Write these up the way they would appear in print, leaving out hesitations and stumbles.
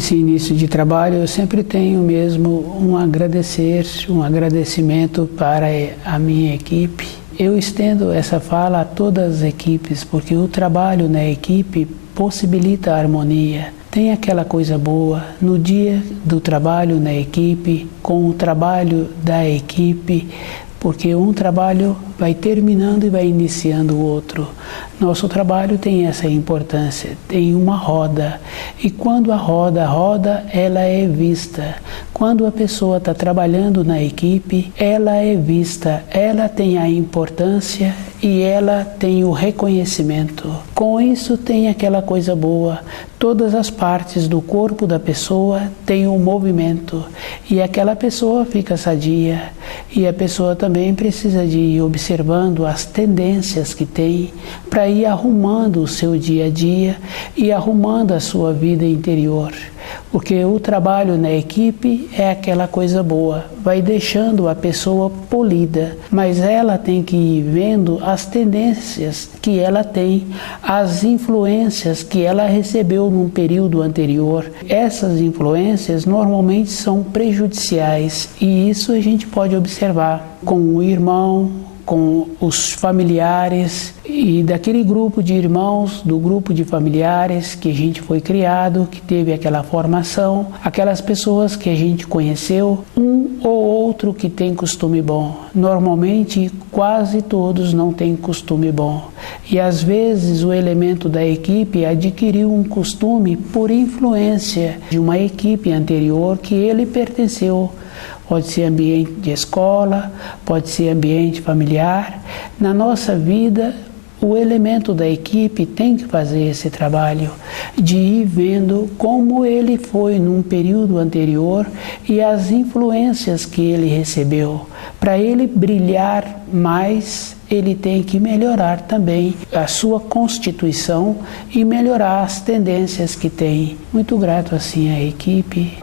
Nesse início de trabalho, eu sempre tenho mesmo um agradecimento para a minha equipe. Eu estendo essa fala a todas as equipes, porque o trabalho na equipe possibilita a harmonia. Tem aquela coisa boa no dia do trabalho na equipe, com o trabalho da equipe, porque um trabalho vai terminando e vai iniciando o outro. Nosso trabalho tem essa importância, tem uma roda, e quando a roda roda, ela é vista. Quando a pessoa está trabalhando na equipe, ela é vista, ela tem a importância e ela tem o reconhecimento. Com isso tem aquela coisa boa, todas as partes do corpo da pessoa têm um movimento, e aquela pessoa fica sadia, e a pessoa também precisa de ir observando as tendências que tem para ir arrumando o seu dia a dia e arrumando a sua vida interior. Porque o trabalho na equipe é aquela coisa boa, vai deixando a pessoa polida, mas ela tem que ir vendo as tendências que ela tem, as influências que ela recebeu num período anterior. Essas influências normalmente são prejudiciais, e isso a gente pode observar com o irmão, com os familiares, e daquele grupo de irmãos, do grupo de familiares que a gente foi criado, que teve aquela formação, aquelas pessoas que a gente conheceu, um ou outro que tem costume bom. Normalmente, quase todos não têm costume bom. E às vezes o elemento da equipe adquiriu um costume por influência de uma equipe anterior que ele pertenceu. Pode ser ambiente de escola, pode ser ambiente familiar. Na nossa vida, o elemento da equipe tem que fazer esse trabalho de ir vendo como ele foi num período anterior e as influências que ele recebeu. Para ele brilhar mais, ele tem que melhorar também a sua constituição e melhorar as tendências que tem. Muito grato assim à equipe.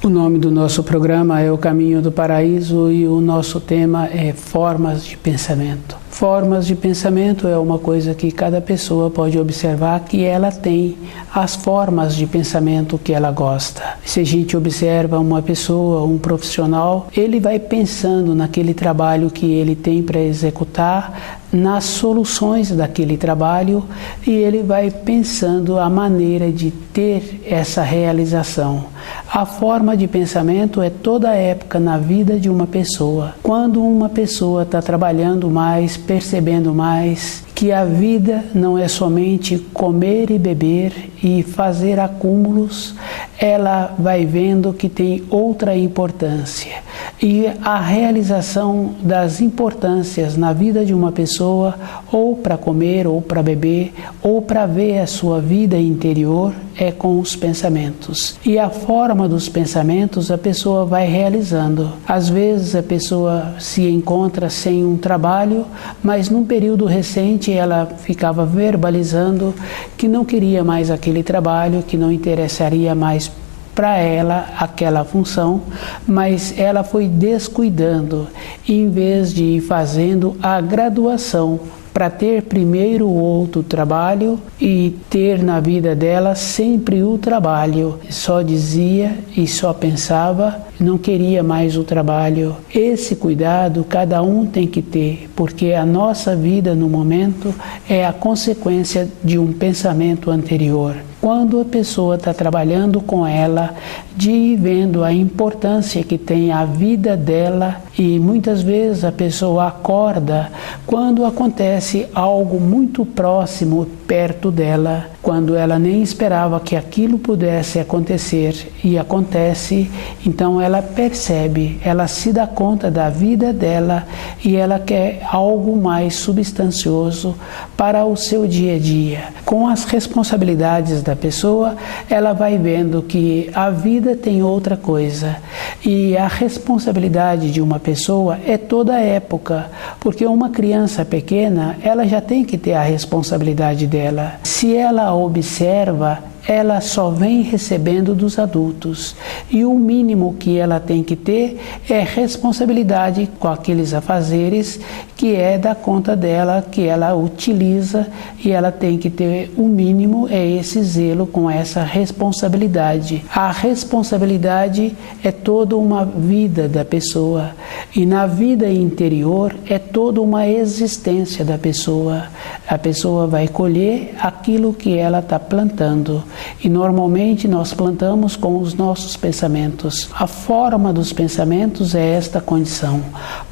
O nome do nosso programa é O Caminho do Paraíso e o nosso tema é Formas de Pensamento. Formas de pensamento é uma coisa que cada pessoa pode observar que ela tem as formas de pensamento que ela gosta. Se a gente observa uma pessoa, um profissional, ele vai pensando naquele trabalho que ele tem para executar, nas soluções daquele trabalho, e ele vai pensando a maneira de ter essa realização. A forma de pensamento é toda época na vida de uma pessoa. Quando uma pessoa está trabalhando mais, percebendo mais que a vida não é somente comer e beber e fazer acúmulos, ela vai vendo que tem outra importância. E a realização das importâncias na vida de uma pessoa, ou para comer, ou para beber, ou para ver a sua vida interior, é com os pensamentos. E a forma dos pensamentos a pessoa vai realizando. Às vezes a pessoa se encontra sem um trabalho, mas num período recente ela ficava verbalizando que não queria mais aquele trabalho, que não interessaria mais para ela aquela função, mas ela foi descuidando, em vez de ir fazendo a graduação para ter primeiro o outro trabalho e ter na vida dela sempre o trabalho. Só dizia e só pensava, não queria mais o trabalho. Esse cuidado cada um tem que ter, porque a nossa vida no momento é a consequência de um pensamento anterior. Quando a pessoa está trabalhando com ela, de ir vendo a importância que tem a vida dela, e muitas vezes a pessoa acorda quando acontece algo muito próximo perto dela, quando ela nem esperava que aquilo pudesse acontecer e acontece, então ela percebe, ela se dá conta da vida dela e ela quer algo mais substancioso para o seu dia a dia. Com as responsabilidades da pessoa, ela vai vendo que a vida tem outra coisa, e a responsabilidade de uma pessoa é toda a época, porque uma criança pequena, ela já tem que ter a responsabilidade dela. Se ela observa, ela só vem recebendo dos adultos. E o mínimo que ela tem que ter é responsabilidade com aqueles afazeres que é da conta dela, que ela utiliza, e ela tem que ter o mínimo, é esse zelo com essa responsabilidade. A responsabilidade é toda uma vida da pessoa, e na vida interior é toda uma existência da pessoa. A pessoa vai colher aquilo que ela está plantando, e normalmente nós plantamos com os nossos pensamentos. A forma dos pensamentos é esta condição,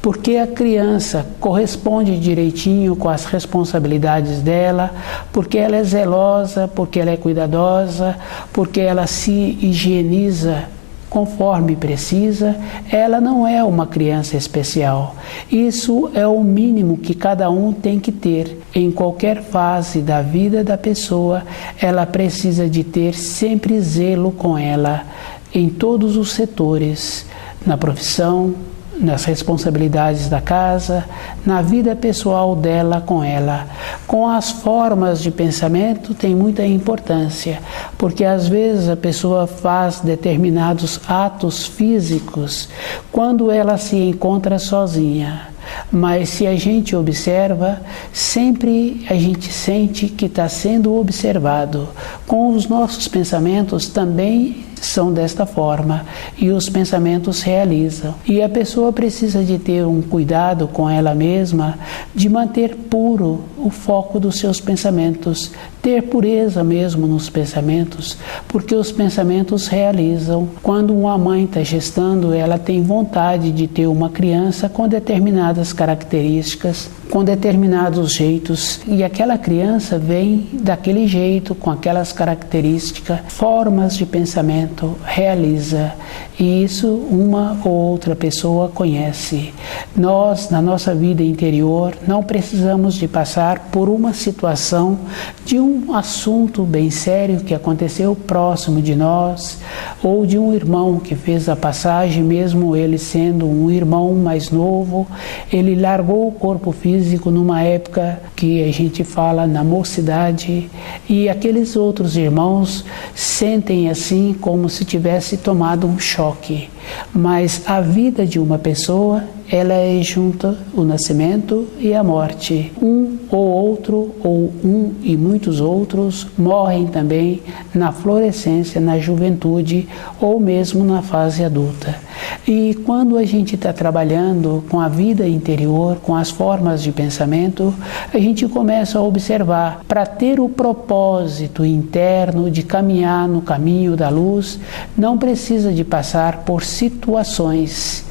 porque a criança corresponde direitinho com as responsabilidades dela, porque ela é zelosa, porque ela é cuidadosa, porque ela se higieniza conforme precisa, ela não é uma criança especial. Isso é o mínimo que cada um tem que ter. Em qualquer fase da vida da pessoa, ela precisa de ter sempre zelo com ela, em todos os setores, na profissão, nas responsabilidades da casa, na vida pessoal dela com ela. Com as formas de pensamento tem muita importância, porque às vezes a pessoa faz determinados atos físicos quando ela se encontra sozinha. Mas se a gente observa, sempre a gente sente que está sendo observado. Com os nossos pensamentos também são desta forma, e os pensamentos realizam. E a pessoa precisa de ter um cuidado com ela mesma, de manter puro o foco dos seus pensamentos, ter pureza mesmo nos pensamentos, porque os pensamentos realizam. Quando uma mãe está gestando, ela tem vontade de ter uma criança com determinadas características, com determinados jeitos, e aquela criança vem daquele jeito, com aquelas características, formas de pensamento, realiza, e isso uma ou outra pessoa conhece. Nós, na nossa vida interior, não precisamos de passar por uma situação de um assunto bem sério que aconteceu próximo de nós, ou de um irmão que fez a passagem, mesmo ele sendo um irmão mais novo, ele largou o corpo físico numa época que a gente fala na mocidade, e aqueles outros irmãos sentem assim como se tivesse tomado um choque. Mas a vida de uma pessoa, ela é junto o nascimento e a morte. Um ou outro, ou um e muitos outros, morrem também na florescência, na juventude, ou mesmo na fase adulta. E quando a gente está trabalhando com a vida interior, com as formas de pensamento, a gente começa a observar, para ter o propósito interno de caminhar no caminho da luz, não precisa de passar por situações.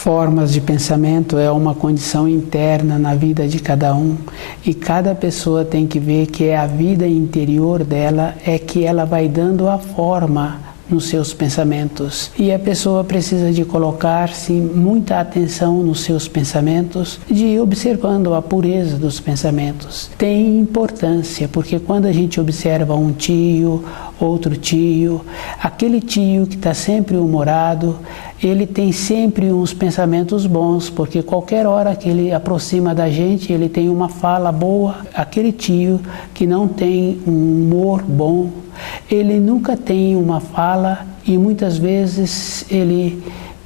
Formas de pensamento é uma condição interna na vida de cada um, e cada pessoa tem que ver que é a vida interior dela é que ela vai dando a forma nos seus pensamentos. E a pessoa precisa de colocar-se muita atenção nos seus pensamentos, de observando a pureza dos pensamentos. Tem importância, porque quando a gente observa um tio, outro tio, aquele tio que está sempre humorado, ele tem sempre uns pensamentos bons, porque qualquer hora que ele aproxima da gente, ele tem uma fala boa. Aquele tio que não tem um humor bom, ele nunca tem uma fala, e muitas vezes ele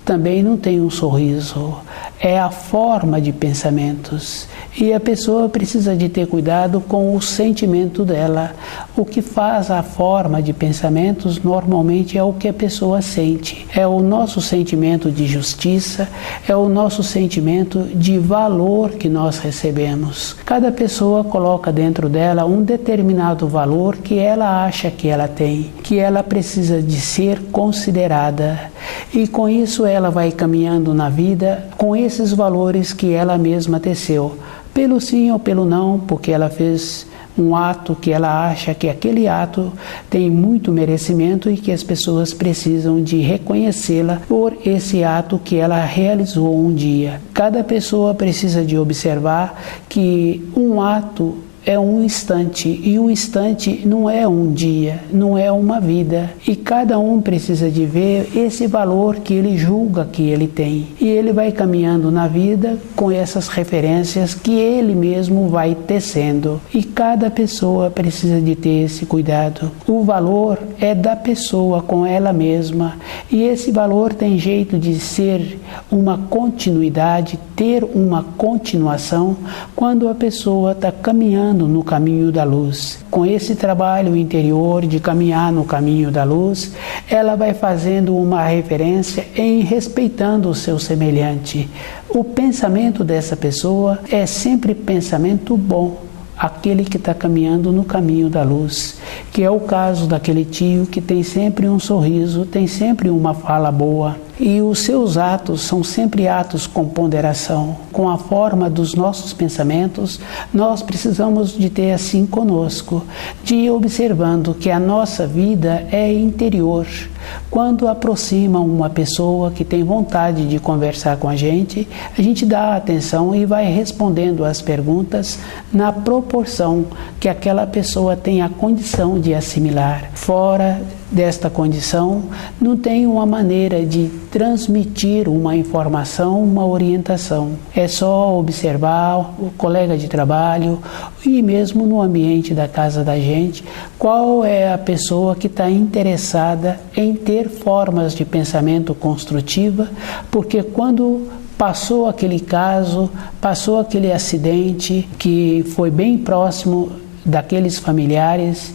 também não tem um sorriso. É a forma de pensamentos. E a pessoa precisa de ter cuidado com o sentimento dela. O que faz a forma de pensamentos normalmente é o que a pessoa sente. É o nosso sentimento de justiça, é o nosso sentimento de valor que nós recebemos. Cada pessoa coloca dentro dela um determinado valor que ela acha que ela tem, que ela precisa de ser considerada. E com isso ela vai caminhando na vida com esses valores que ela mesma teceu. Pelo sim ou pelo não, porque ela fez um ato que ela acha que aquele ato tem muito merecimento e que as pessoas precisam de reconhecê-la por esse ato que ela realizou um dia. Cada pessoa precisa de observar que um ato é um instante, e um instante não é um dia, não é uma vida. E cada um precisa de ver esse valor que ele julga que ele tem. E ele vai caminhando na vida com essas referências que ele mesmo vai tecendo. E cada pessoa precisa de ter esse cuidado. O valor é da pessoa com ela mesma. E esse valor tem jeito de ser uma continuidade, ter uma continuação quando a pessoa está caminhando no caminho da luz. Com esse trabalho interior de caminhar no caminho da luz, ela vai fazendo uma referência em respeitando o seu semelhante. O pensamento dessa pessoa é sempre pensamento bom, aquele que está caminhando no caminho da luz, que é o caso daquele tio que tem sempre um sorriso, tem sempre uma fala boa, e os seus atos são sempre atos com ponderação. Com a forma dos nossos pensamentos, nós precisamos de ter assim conosco, de ir observando que a nossa vida é interior. Quando aproxima uma pessoa que tem vontade de conversar com a gente dá atenção e vai respondendo às perguntas na proporção que aquela pessoa tem a condição de assimilar. Fora desta condição, não tem uma maneira de transmitir uma informação, uma orientação. É só observar o colega de trabalho e mesmo no ambiente da casa da gente, qual é a pessoa que está interessada em ter formas de pensamento construtiva, porque quando passou aquele caso, passou aquele acidente que foi bem próximo daqueles familiares,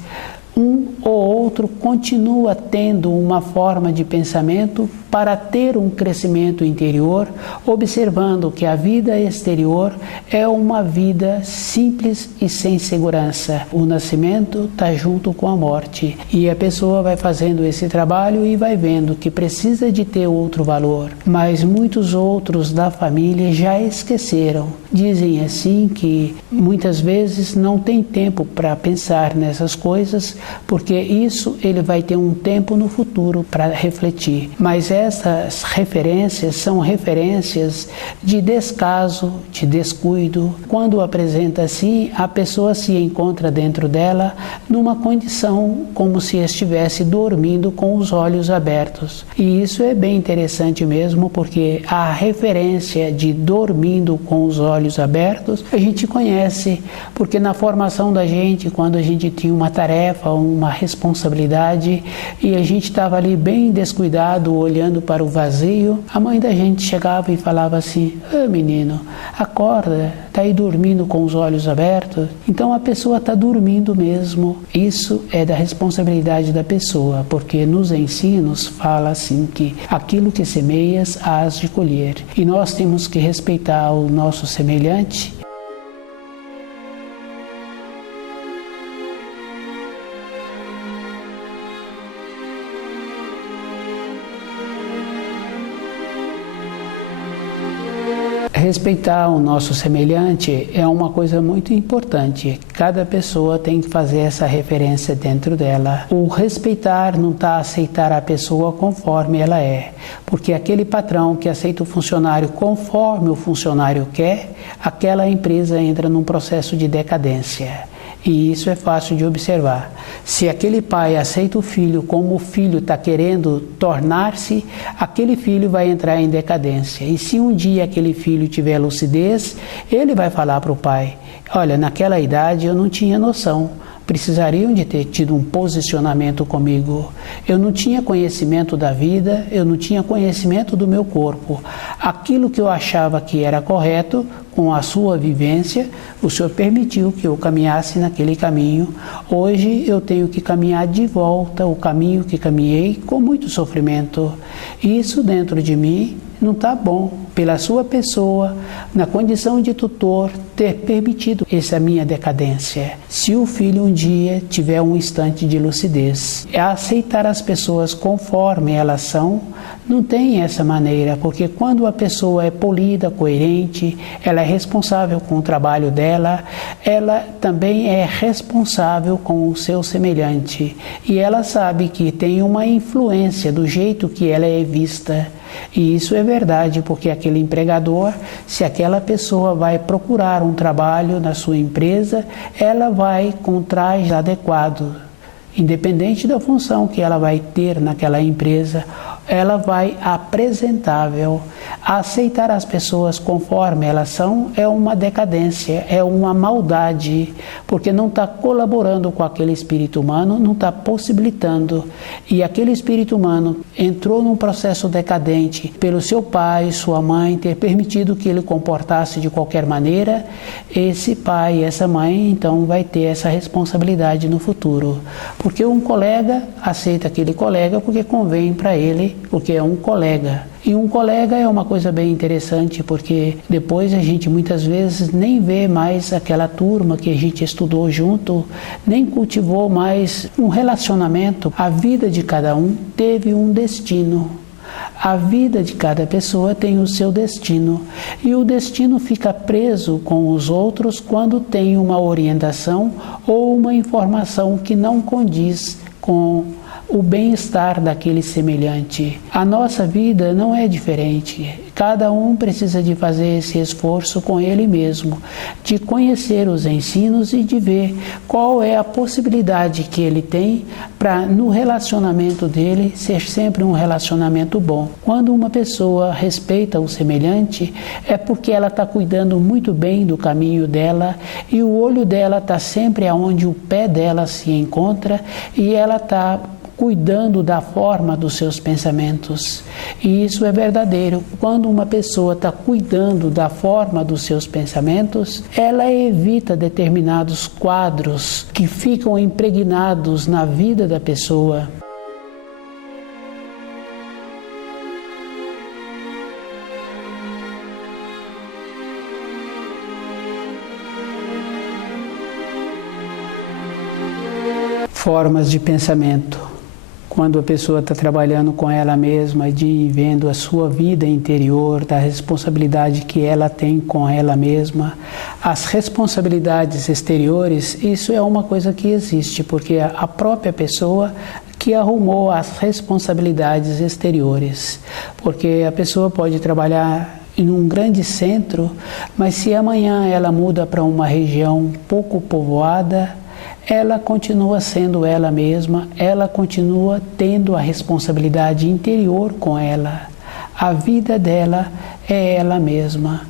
um ou outro continua tendo uma forma de pensamento para ter um crescimento interior, observando que a vida exterior é uma vida simples e sem segurança. O nascimento está junto com a morte e a pessoa vai fazendo esse trabalho e vai vendo que precisa de ter outro valor. Mas muitos outros da família já esqueceram. Dizem assim que muitas vezes não tem tempo para pensar nessas coisas, porque isso ele vai ter um tempo no futuro para refletir. Mas essas referências são referências de descaso, de descuido. Quando apresenta assim, a pessoa se encontra dentro dela numa condição como se estivesse dormindo com os olhos abertos. E isso é bem interessante mesmo, porque a referência de dormindo com os olhos abertos, a gente conhece, porque na formação da gente, quando a gente tinha uma tarefa, uma responsabilidade, e a gente estava ali bem descuidado, olhando para o vazio, a mãe da gente chegava e falava assim: menino, acorda, está aí dormindo com os olhos abertos. Então a pessoa está dormindo mesmo. Isso é da responsabilidade da pessoa, porque nos ensinos fala assim que aquilo que semeias hás de colher, e nós temos que respeitar o nosso semelhante. Respeitar o nosso semelhante é uma coisa muito importante. Cada pessoa tem que fazer essa referência dentro dela. O respeitar não está a aceitar a pessoa conforme ela é. Porque aquele patrão que aceita o funcionário conforme o funcionário quer, aquela empresa entra num processo de decadência. E isso é fácil de observar. Se aquele pai aceita o filho como o filho está querendo tornar-se, aquele filho vai entrar em decadência. E se um dia aquele filho tiver lucidez, ele vai falar para o pai: olha, naquela idade eu não tinha noção. Precisariam de ter tido um posicionamento comigo. Eu não tinha conhecimento da vida, eu não tinha conhecimento do meu corpo. Aquilo que eu achava que era correto, com a sua vivência, o Senhor permitiu que eu caminhasse naquele caminho. Hoje eu tenho que caminhar de volta o caminho que caminhei com muito sofrimento. Isso dentro de mim não está bom, pela sua pessoa, na condição de tutor, ter permitido essa minha decadência. Se o filho um dia tiver um instante de lucidez, é aceitar as pessoas conforme elas são, não tem essa maneira, porque quando a pessoa é polida, coerente, ela é responsável com o trabalho dela, ela também é responsável com o seu semelhante. E ela sabe que tem uma influência do jeito que ela é vista. E isso é verdade, porque aquele empregador, se aquela pessoa vai procurar um trabalho na sua empresa, ela vai com traje adequado. Independente da função que ela vai ter naquela empresa, ela vai apresentável. Aceitar as pessoas conforme elas são é uma decadência, é uma maldade, porque não está colaborando com aquele espírito humano, não está possibilitando. E aquele espírito humano entrou num processo decadente pelo seu pai, sua mãe, ter permitido que ele comportasse de qualquer maneira. Esse pai e essa mãe, então, vai ter essa responsabilidade no futuro. Porque um colega aceita aquele colega porque convém para ele, porque é um colega. E um colega é uma coisa bem interessante, porque depois a gente muitas vezes nem vê mais aquela turma que a gente estudou junto, nem cultivou mais um relacionamento. A vida de cada um teve um destino. A vida de cada pessoa tem o seu destino, e o destino fica preso com os outros quando tem uma orientação ou uma informação que não condiz com o bem-estar daquele semelhante. A nossa vida não é diferente. Cada um precisa de fazer esse esforço com ele mesmo, de conhecer os ensinos e de ver qual é a possibilidade que ele tem para, no relacionamento dele, ser sempre um relacionamento bom. Quando uma pessoa respeita o semelhante, é porque ela está cuidando muito bem do caminho dela, e o olho dela está sempre aonde o pé dela se encontra, e ela está cuidando da forma dos seus pensamentos. E isso é verdadeiro. Quando uma pessoa está cuidando da forma dos seus pensamentos, ela evita determinados quadros que ficam impregnados na vida da pessoa. Formas de pensamento. Quando a pessoa está trabalhando com ela mesma, de vendo a sua vida interior, da responsabilidade que ela tem com ela mesma, as responsabilidades exteriores, isso é uma coisa que existe, porque a própria pessoa que arrumou as responsabilidades exteriores. Porque a pessoa pode trabalhar em um grande centro, mas se amanhã ela muda para uma região pouco povoada, ela continua sendo ela mesma, ela continua tendo a responsabilidade interior com ela. A vida dela é ela mesma.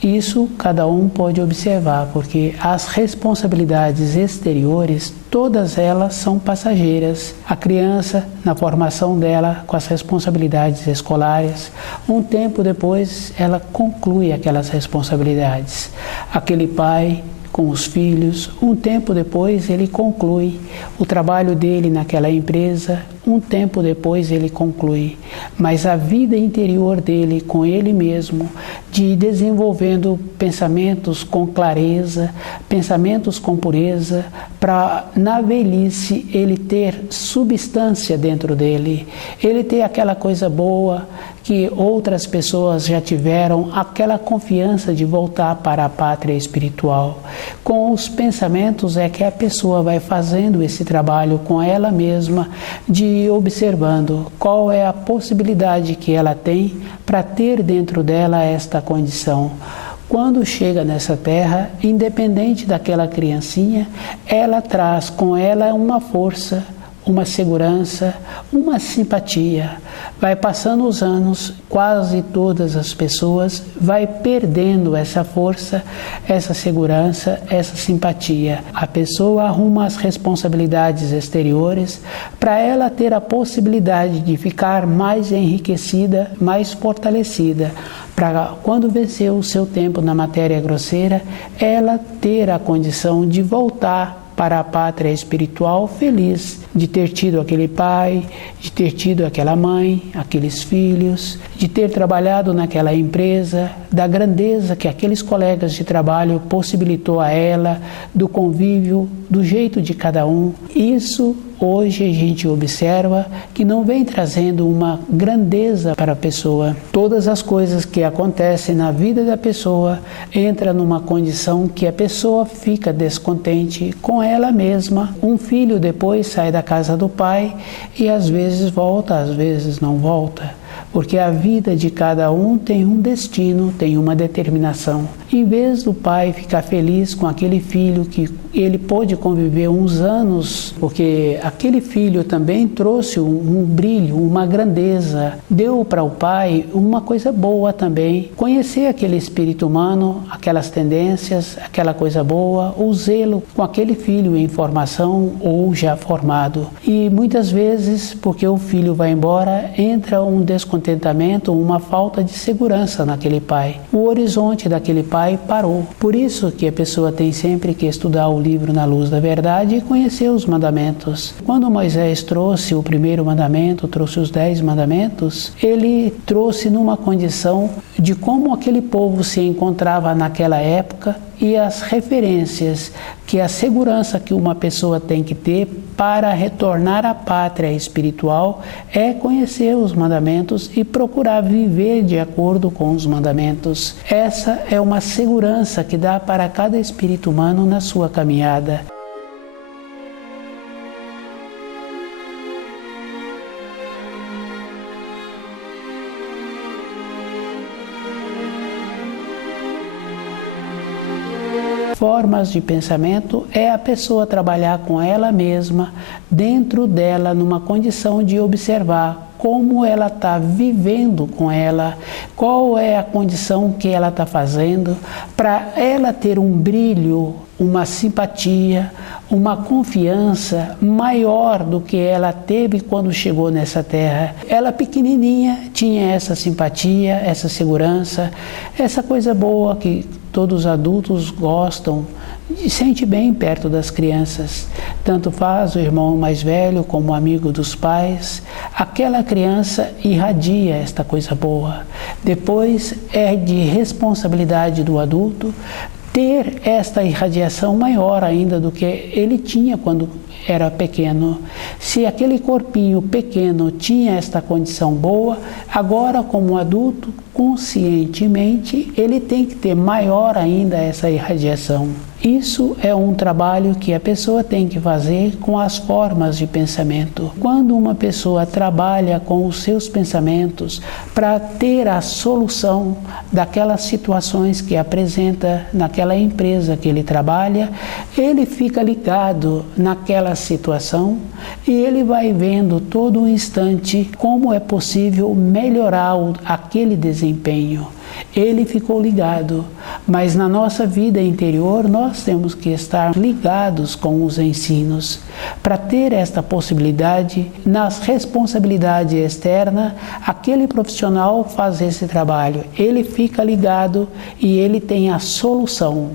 Isso cada um pode observar, porque as responsabilidades exteriores, todas elas são passageiras. A criança, na formação dela, com as responsabilidades escolares, um tempo depois ela conclui aquelas responsabilidades. Aquele pai com os filhos, um tempo depois ele conclui o trabalho dele naquela empresa, um tempo depois ele conclui, mas a vida interior dele com ele mesmo, de ir desenvolvendo pensamentos com clareza, pensamentos com pureza, para na velhice ele ter substância dentro dele, ele ter aquela coisa boa que outras pessoas já tiveram, aquela confiança de voltar para a pátria espiritual. Com os pensamentos é que a pessoa vai fazendo esse trabalho com ela mesma, de observando qual é a possibilidade que ela tem para ter dentro dela esta condição. Quando chega nessa terra, independente daquela criancinha, ela traz com ela uma força, uma segurança, uma simpatia. Vai passando os anos, quase todas as pessoas vai perdendo essa força, essa segurança, essa simpatia. A pessoa arruma as responsabilidades exteriores para ela ter a possibilidade de ficar mais enriquecida, mais fortalecida, para quando vencer o seu tempo na matéria grosseira, ela ter a condição de voltar para a pátria espiritual feliz, de ter tido aquele pai, de ter tido aquela mãe, aqueles filhos, de ter trabalhado naquela empresa, da grandeza que aqueles colegas de trabalho possibilitou a ela, do convívio, do jeito de cada um. Isso hoje a gente observa que não vem trazendo uma grandeza para a pessoa. Todas as coisas que acontecem na vida da pessoa entram numa condição que a pessoa fica descontente com ela mesma. Um filho depois sai da casa do pai e às vezes volta, às vezes não volta. Porque a vida de cada um tem um destino, tem uma determinação. Em vez do pai ficar feliz com aquele filho que ele pôde conviver uns anos, porque aquele filho também trouxe um brilho, uma grandeza, deu para o pai uma coisa boa também. Conhecer aquele espírito humano, aquelas tendências, aquela coisa boa, o zelo com aquele filho em formação ou já formado. E muitas vezes, porque o filho vai embora, entra um descontentamento, uma falta de segurança naquele pai. O horizonte daquele pai parou. Por isso que a pessoa tem sempre que estudar o livro Na Luz da Verdade e conhecer os mandamentos. Quando Moisés trouxe o primeiro mandamento, trouxe os 10 mandamentos, ele trouxe numa condição de como aquele povo se encontrava naquela época e as referências, que a segurança que uma pessoa tem que ter para retornar à pátria espiritual é conhecer os mandamentos e procurar viver de acordo com os mandamentos. Essa é uma segurança que dá para cada espírito humano na sua caminhada. Formas de pensamento é a pessoa trabalhar com ela mesma, dentro dela, numa condição de observar como ela está vivendo com ela, qual é a condição que ela está fazendo, para ela ter um brilho, uma simpatia, uma confiança maior do que ela teve quando chegou nessa terra. Ela pequenininha tinha essa simpatia, essa segurança, essa coisa boa que todos os adultos gostam e sente bem perto das crianças. Tanto faz o irmão mais velho como o amigo dos pais. Aquela criança irradia esta coisa boa. Depois é de responsabilidade do adulto ter esta irradiação maior ainda do que ele tinha quando era pequeno. Se aquele corpinho pequeno tinha esta condição boa, agora como adulto, conscientemente, ele tem que ter maior ainda essa irradiação. Isso é um trabalho que a pessoa tem que fazer com as formas de pensamento. Quando uma pessoa trabalha com os seus pensamentos para ter a solução daquelas situações que apresenta naquela empresa que ele trabalha, ele fica ligado naquela situação e ele vai vendo todo um instante como é possível melhorar aquele desempenho. Ele ficou ligado, mas na nossa vida interior nós temos que estar ligados com os ensinos para ter esta possibilidade, nas responsabilidades externas, aquele profissional faz esse trabalho, ele fica ligado e ele tem a solução.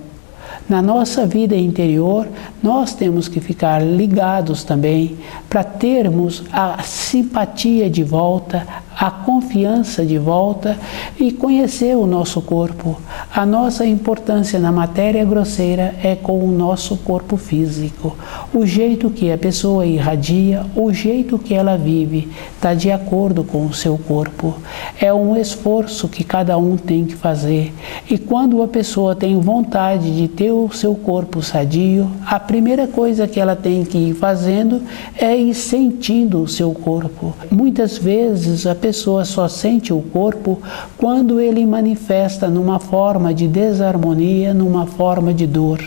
Na nossa vida interior, nós temos que ficar ligados também para termos a simpatia de volta, a confiança de volta e conhecer o nosso corpo. A nossa importância na matéria grosseira é com o nosso corpo físico. O jeito que a pessoa irradia, o jeito que ela vive, está de acordo com o seu corpo. É um esforço que cada um tem que fazer. E quando a pessoa tem vontade de ter o seu corpo sadio, a primeira coisa que ela tem que ir fazendo é ir sentindo o seu corpo. Muitas vezes a pessoa só sente o corpo quando ele manifesta numa forma de desarmonia, numa forma de dor.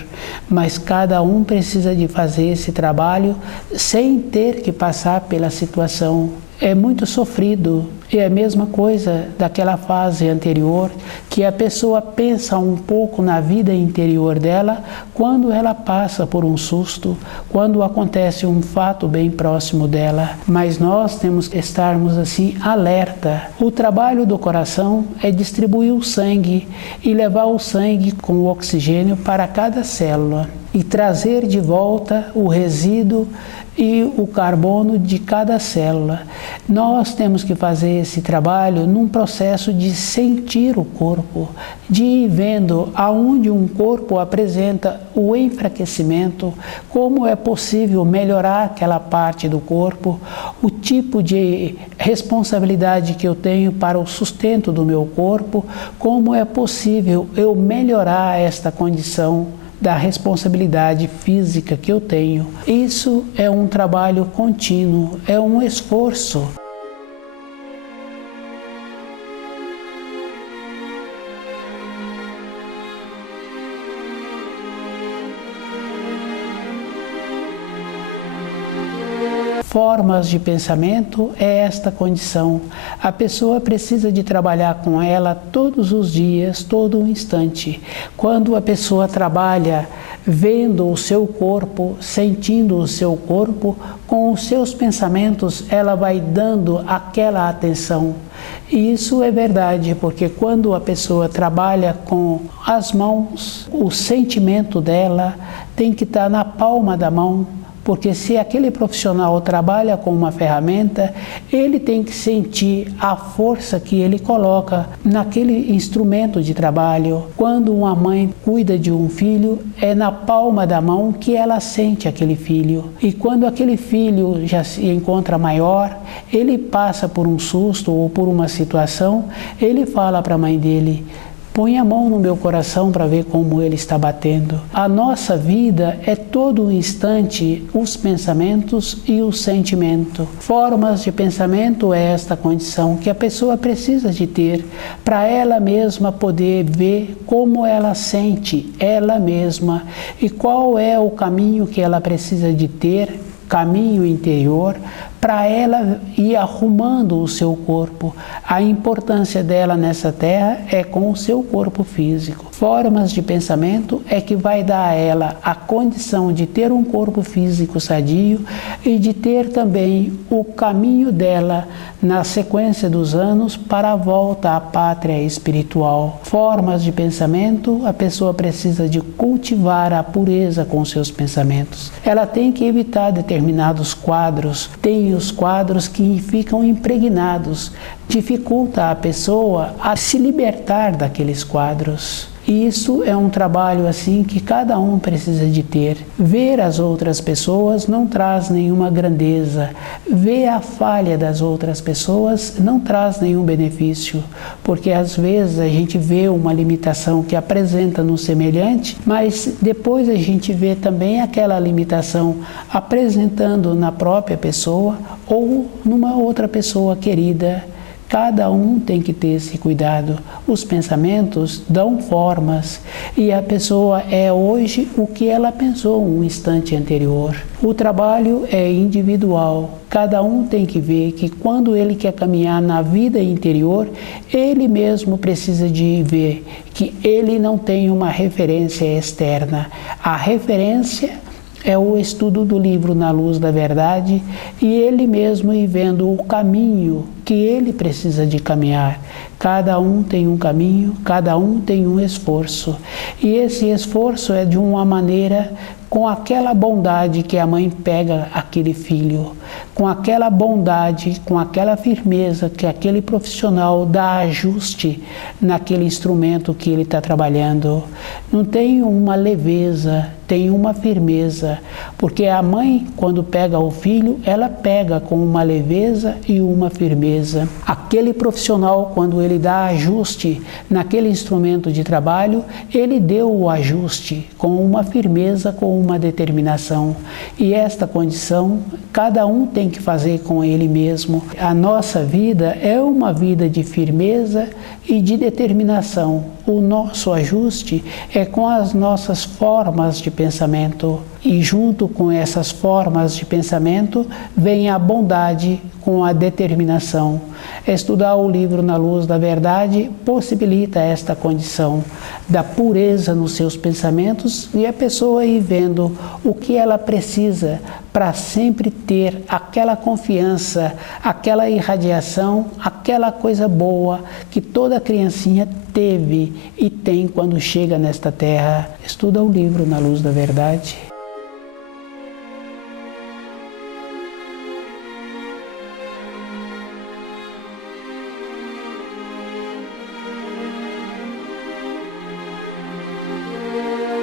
Mas cada um precisa de fazer esse trabalho sem ter que passar pela situação. É muito sofrido. É a mesma coisa daquela fase anterior, que a pessoa pensa um pouco na vida interior dela quando ela passa por um susto, quando acontece um fato bem próximo dela. Mas nós temos que estarmos assim alerta. O trabalho do coração é distribuir o sangue e levar o sangue com o oxigênio para cada célula e trazer de volta o resíduo e o carbono de cada célula. Nós temos que fazer esse trabalho num processo de sentir o corpo, de ir vendo aonde um corpo apresenta o enfraquecimento, como é possível melhorar aquela parte do corpo, o tipo de responsabilidade que eu tenho para o sustento do meu corpo, como é possível eu melhorar esta condição da responsabilidade física que eu tenho. Isso é um trabalho contínuo, é um esforço. Formas de pensamento é esta condição. A pessoa precisa de trabalhar com ela todos os dias, todo instante. Quando a pessoa trabalha vendo o seu corpo, sentindo o seu corpo, com os seus pensamentos ela vai dando aquela atenção. E isso é verdade, porque quando a pessoa trabalha com as mãos, o sentimento dela tem que estar na palma da mão. Porque se aquele profissional trabalha com uma ferramenta, ele tem que sentir a força que ele coloca naquele instrumento de trabalho. Quando uma mãe cuida de um filho, é na palma da mão que ela sente aquele filho. E quando aquele filho já se encontra maior, ele passa por um susto ou por uma situação, ele fala para a mãe dele: põe a mão no meu coração para ver como ele está batendo. A nossa vida é todo um instante os pensamentos e o sentimento. Formas de pensamento é esta condição que a pessoa precisa de ter para ela mesma poder ver como ela sente ela mesma e qual é o caminho que ela precisa de ter, caminho interior, para ela ir arrumando o seu corpo. A importância dela nessa terra é com o seu corpo físico. Formas de pensamento é que vai dar a ela a condição de ter um corpo físico sadio e de ter também o caminho dela na sequência dos anos para a volta à pátria espiritual. Formas de pensamento, a pessoa precisa de cultivar a pureza com seus pensamentos. Ela tem que evitar determinados quadros. Tem os quadros que ficam impregnados, dificulta a pessoa a se libertar daqueles quadros. E isso é um trabalho assim que cada um precisa de ter. Ver as outras pessoas não traz nenhuma grandeza. Ver a falha das outras pessoas não traz nenhum benefício, porque às vezes a gente vê uma limitação que apresenta no semelhante, mas depois a gente vê também aquela limitação apresentando na própria pessoa ou numa outra pessoa querida. Cada um tem que ter esse cuidado. Os pensamentos dão formas e a pessoa é hoje o que ela pensou um instante anterior. O trabalho é individual. Cada um tem que ver que quando ele quer caminhar na vida interior, ele mesmo precisa de ver que ele não tem uma referência externa. A referência é o estudo do livro Na Luz da Verdade e ele mesmo ir vendo o caminho que ele precisa de caminhar. Cada um tem um caminho, cada um tem um esforço. E esse esforço é de uma maneira com aquela bondade que a mãe pega aquele filho, com aquela bondade, com aquela firmeza que aquele profissional dá ajuste naquele instrumento que ele está trabalhando. Não tem uma leveza, tem uma firmeza, porque a mãe, quando pega o filho, ela pega com uma leveza e uma firmeza. Aquele profissional, quando ele dá ajuste naquele instrumento de trabalho, ele deu o ajuste com uma firmeza, com uma determinação. E esta condição, cada um tem que fazer com ele mesmo. A nossa vida é uma vida de firmeza e de determinação. O nosso ajuste é com as nossas formas de pensamento. E junto com essas formas de pensamento vem a bondade com a determinação. Estudar o livro Na Luz da Verdade possibilita esta condição da pureza nos seus pensamentos e a pessoa ir vendo o que ela precisa para sempre ter aquela confiança, aquela irradiação, aquela coisa boa que toda criancinha teve e tem quando chega nesta terra. Estuda o livro Na Luz da Verdade.